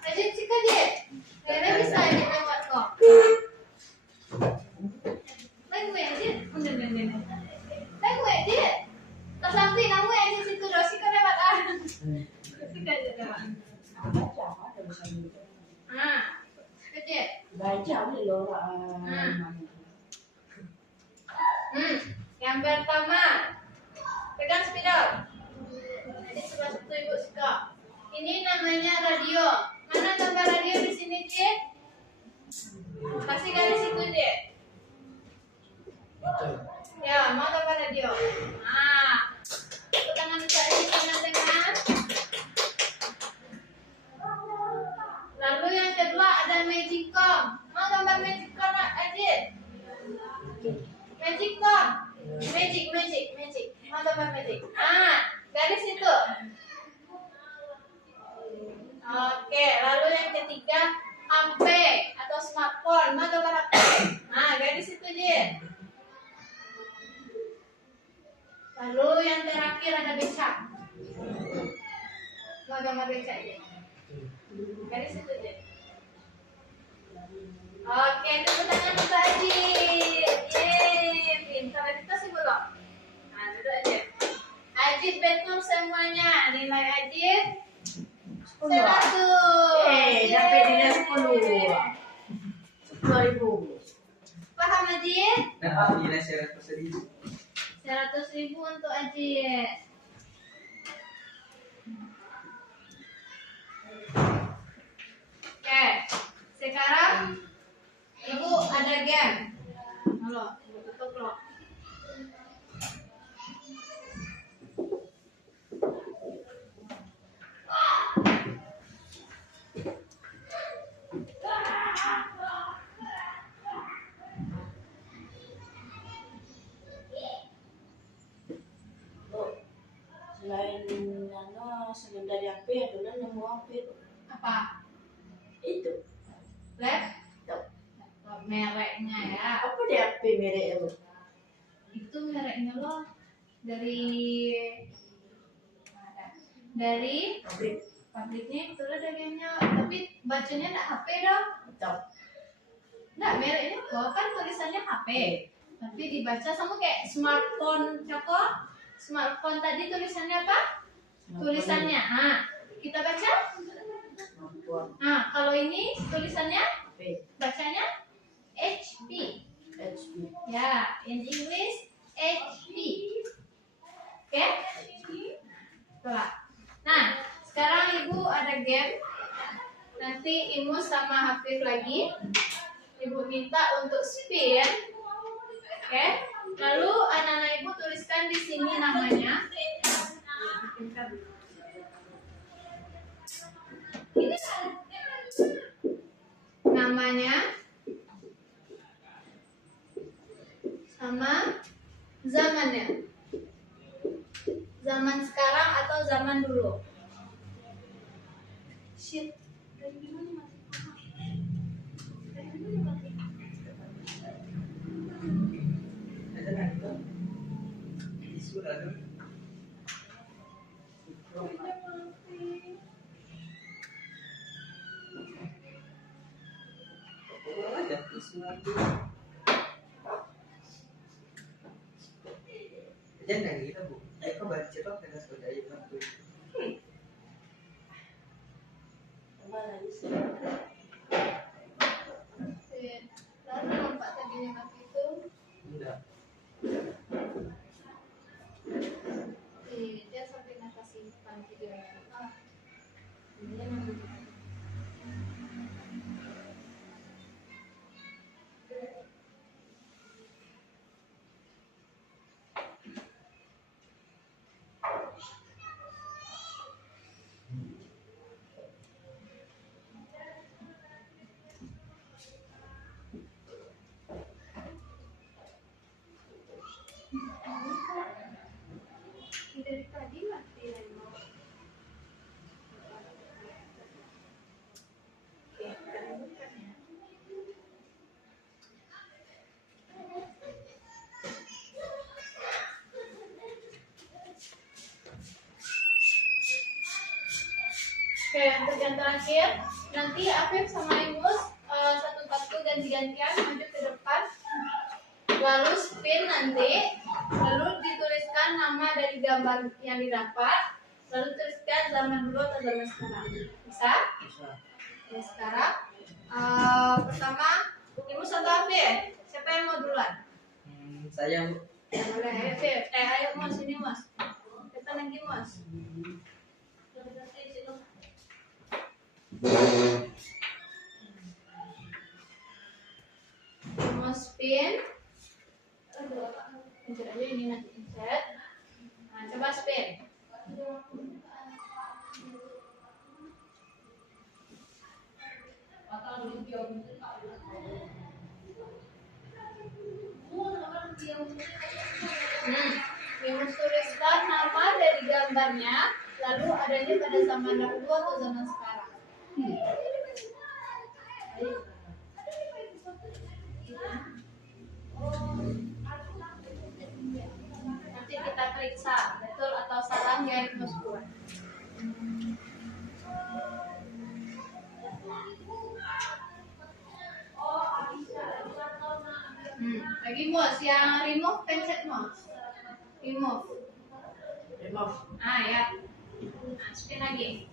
Aja cik aja. Kayaknya bisa aja lewat kok. Lagi gue aja. Lagi gue aja. Tersanti kamu aja situ dosi kan lewat ah. Sik aja lewat. Baca ada bisa gitu. Ah. Aja. Baca nih loh. Yang pertama, pegang spidol. Jadi sebelah satu ibu suka. Ini namanya radio. Mana gambar radio di sini, Cik? Kasih garis itu, Cik. Ya, mau gambar radio. Nah, tepuk tangan cari tengah-tengah. Lalu yang kedua ada magicom. Mau gambar magicom, Ajit? Magicom. Magic. Mau gambar magic. Garis itu. Oke, lalu yang ketiga HP atau smartphone. Mau gambar HP. Garis itu Jin. Lalu yang terakhir ada becak. Mau gambar becak Jin. Garis itu aja. Oke, tepuk tangan untuk Ajit. Yeay, pintar. Kita sih belum. Nah, duduk aja. Ajit betul semuanya. Nilai Ajit 100. Dapat dia 10.000. Paham Ajit? Nah, nilai 100.000. 100.000 untuk Ajit. Oke, sekarang Ibu ada game. Halo, Ibu tutup loh. Selain dari HP, ada nemu HP Apa? itu. Laptop. Mereknya ya. Apa di HP mereknya Bu? Itu mereknya loh dari pabriknya itu loh dagingnya, tapi bacanya enggak HP dong. Tahu. Enggak, mereknya kok kan tulisannya HP. Tapi dibaca sama kayak smartphone, Coko. Smartphone tadi tulisannya apa? Tulisannya kita baca. Kalau ini tulisannya HP. bacanya HP. Ya, in English HP. Oke? Coba. Nah, sekarang Ibu ada game. Nanti Ibu sama Hafif lagi. Ibu minta untuk spin. Oke? Lalu anak-anak Ibu tuliskan di sini namanya. Namanya sama zamannya. Zaman sekarang atau zaman dulu. Shit. Dari gimana mati? Dari gimana mati? Ada kan itu? Isu ada. Ada isu itu. Jangan gitu Bu. Eko baca kok kena sudah itu. Lalu nampak tadinya mati itu. Enggak. Dia sampai nafas simpan videonya. Dia namanya. Dari tadi mati remote. Oke, kita remotkan ya. Oke, untuk yang terakhir, nanti Afif sama Imus satu-satu ganti-gantian maju ke depan. Lalu spin nanti, lalu dituliskan nama dari gambar yang didapat, lalu tuliskan zaman dulu atau zaman sekarang. Bisa? Bisa. Ya, sekarang pertama Imus atau Afif? Siapa yang mau duluan? Saya Bu. Ya, boleh, Afif. Ayo Mas, ini Mas. Kita lagi Mas. Mas spin. Pencet aja ini nanti pencet. Nah, coba spin. Imus tuliskan nama dari gambarnya, lalu adanya pada zaman dahulu atau zaman sekarang. Nanti kita periksa betul atau salah yang Imus buat. Lagi Mos, yang remove pencet Mos. Remove. Remove. Ah ya. Nah, spin lagi.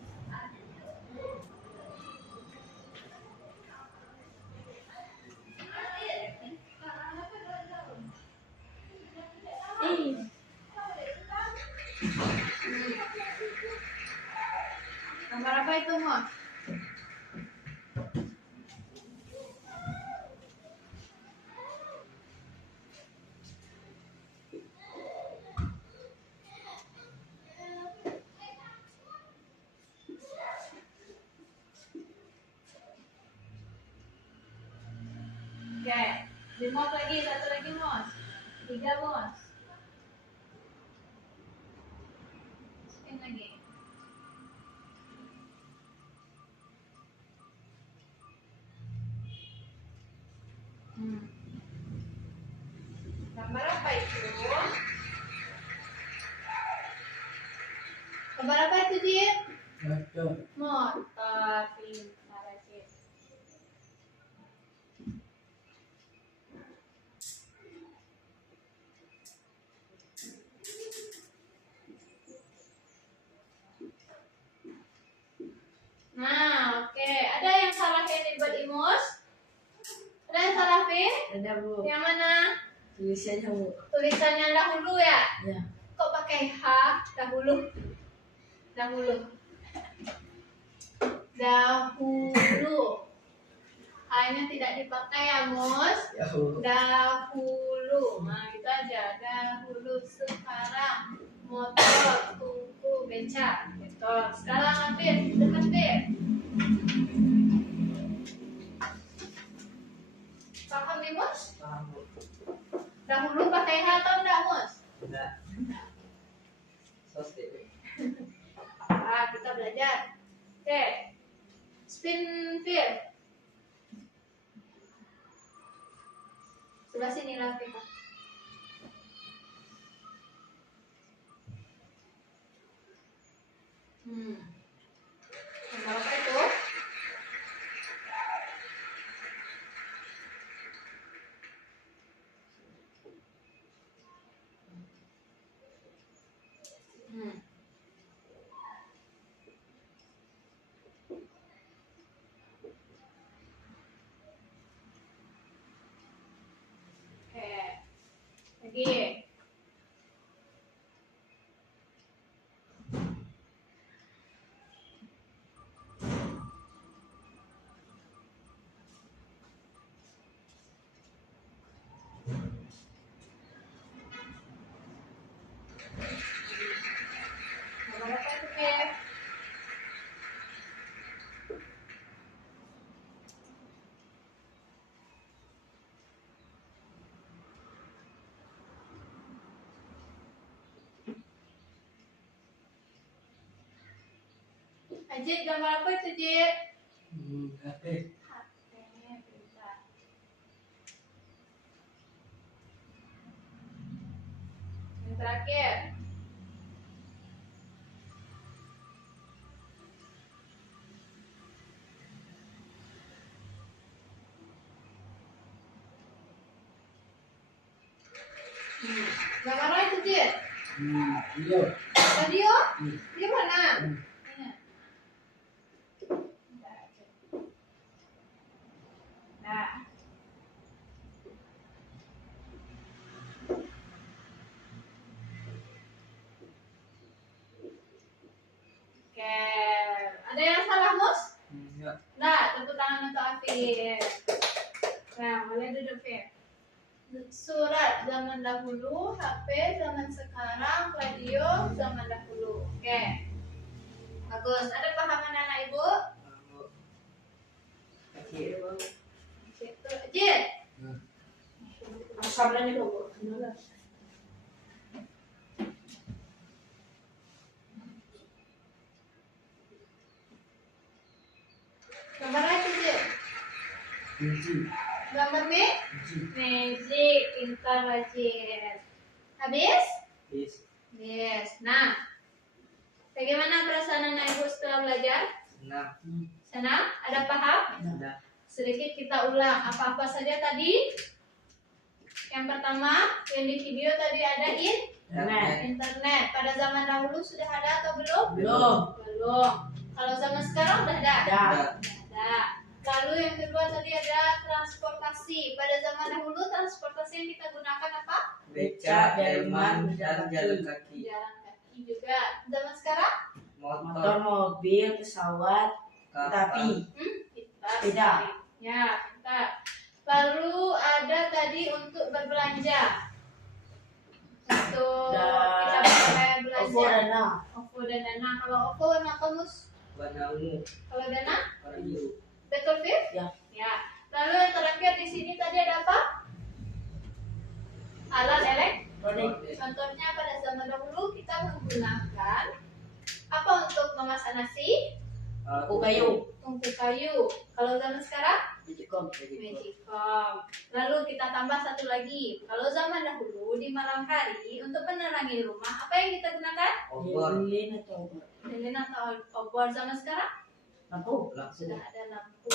Gambar apa itu Mos? Oke, remove lagi, satu lagi Mos. 3 Mos. Spin lagi. Gambar apa itu? Gambar apa itu, Jin? Motor. Motor. Pintar, Jin. Nah, oke. Ada yang salah ini buat Imus? Ada yang salah, Vin? Ada Bu. Yang mana? Tulisannya Bu. Tulisannya dahulu ya? Ya. Kok pakai H? Dahulu. Dahulu. Dahulu. H-nya tidak dipakai ya, Mus? Ya Bu. Dahulu. Nah, gitu aja. Dahulu. Sekarang. Motor, tunggu, beca. Gitu. Sekarang ambil. Dekat, Vin. Paham nih, Mus? Paham Bu. Dahulu pakai H atau enggak, Mus? Enggak. Sosti. Ah, kita belajar. Oke. Spin wheel. Sebelah sini lah kita. Gambar apa itu? Oke. Lagi. Gambar apa itu, Kev? Ajit, gambar apa itu, Jit? HP. HP, bentar. Yang terakhir. Gambar apa itu, Jit? Video. Radio? Di mana? Ini. Bentar aja. Nah. Oke. Ada yang salah, Mus? Enggak. Nah, tepuk tangan untuk Afif. Nah, boleh duduk, Fir. Surat zaman dahulu, HP zaman sekarang, radio zaman dahulu. Oke. Bagus. Ada pahaman anak ibu? Kecil Bu. Situ. Jin. Asalnya Bu. Gambar apa itu, Jin? Kunci. Gambar me? Kunci. Magic. Pintar, Jin. Habis? Bis. Yes. Nah. Bagaimana perasaan anak ibu setelah belajar? Senang. Senang? Ada paham? Ada. Sedikit kita ulang. Apa-apa saja tadi? Yang pertama, yang di video tadi ada internet. Pada zaman dahulu sudah ada atau belum? Belum. Belum. Kalau zaman sekarang udah ada? Ada. Ada. Lalu yang kedua tadi ada transportasi. Pada zaman dahulu transportasi yang kita gunakan apa? Beca, delman, dan jalan kaki. Jalan kaki juga. Zaman sekarang? Motor, Motor, mobil, pesawat, kapal, tapi Kita. Sepeda. Ya, kita. Lalu ada tadi untuk berbelanja. Untuk kita pakai OVO, belanja. Dana. OVO dan Dana. Kalau OVO warna apa, Mus? warna ungu, Kalau Dana? warna biru. Betul, Viv? Ya. Ya. Lalu yang terakhir di sini tadi ada apa? Alat elektronik. Contohnya pada zaman dahulu kita menggunakan apa untuk memasak nasi? Tungku kayu. Tungku kayu. Kalau zaman sekarang? Magicom. Magicom. Lalu kita tambah satu lagi. Kalau zaman dahulu di malam hari untuk menerangi rumah apa yang kita gunakan? Obor, Lilin atau obor. Lilin atau obor. Zaman sekarang Lampu. lampu, sudah ada lampu.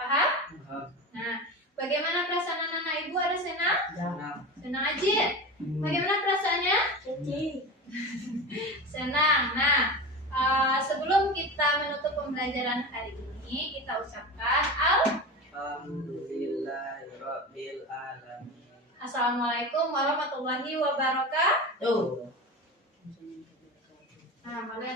Paham? paham, Nah, bagaimana perasaan anak-anak ibu? Ada senang? senang, Senang aja. Bagaimana perasaannya? Cici. Senang. Nah, sebelum kita menutup pembelajaran hari ini, kita ucapkan alhamdulillahirabbil alamin. Assalamualaikum warahmatullahi wabarakatuh. Tuh. Nah, boleh.